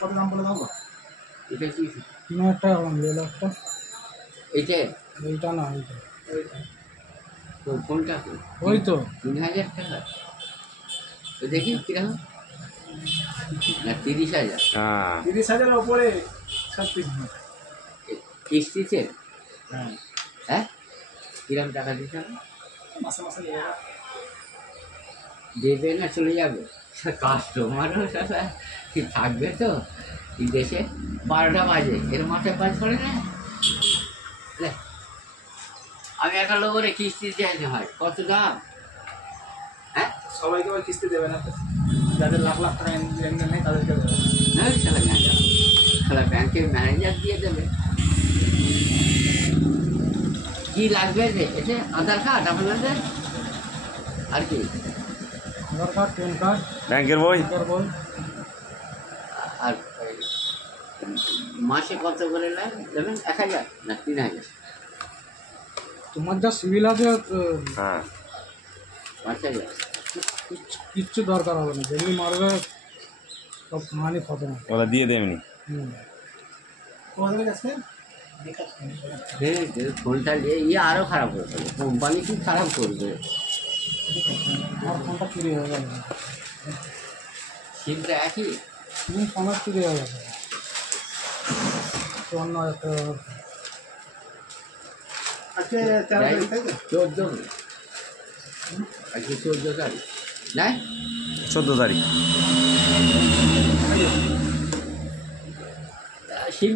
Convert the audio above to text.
কত দাম বলে দাও? এটা কি 3000 টাকা লাগলো একটা। এইটা এইটা না, এইটা তো কোনটা? ওই তো 3000 টাকা। তো দেখি কিরকম না 30,000। হ্যাঁ 30,000-এর উপরে 36 দিন। কিস্তিতে? হ্যাঁ, হ্যাঁ কিরকম টাকা দিতে হবে? মাসে মাসে নিয়ে দেবে না চলে যাবে? কাস্টমারও কি থাকবে তো এই দেশে? 12টা বাজে, এর মাথায় কাজ করে না। লে, আমি একটা লোকের কিস্তি চাইতে হয়, কত দাম? হ্যাঁ সবাইকে ওই কিস্তি দেবে না তো, যাদের লাখ লাখ টাকা লেনদেন নেই তাদেরকে দেবে। না সালা গাঁজা, সালা ব্যাংকের ম্যানেজার দিয়ে দেবে। কি লাগবে যে এতে? আধার কার্ড আপনাদের? আর কি? আধার কার্ড, প্যান কার্ড, ব্যাংকের বই। ব্যাংকের বই। আর এই মাসে কত করে দেবেন? 1000 না 3000? তোমার যা সিভিল আছে হ্যাঁ 5000? কিচ্ছু দরকার হবে না, যেমনি মারবে সব কাহানি খতম। ওরা দিয়ে দেয় এমনি। ফোনটা ইয়ে আরও খারাপ হয়ে যাবে, কোম্পানি কি খারাপ করবে? আমার ফোনটা চুরি হয়ে গেল, সিমটা একই? তুমি ফোনের চুরি হয়ে গেছে 54,000 টাকা। আজকে 13 তারিখ, তাই তো? 14 আজকে 14 তারিখ নাই? 14 তারিখ। সিম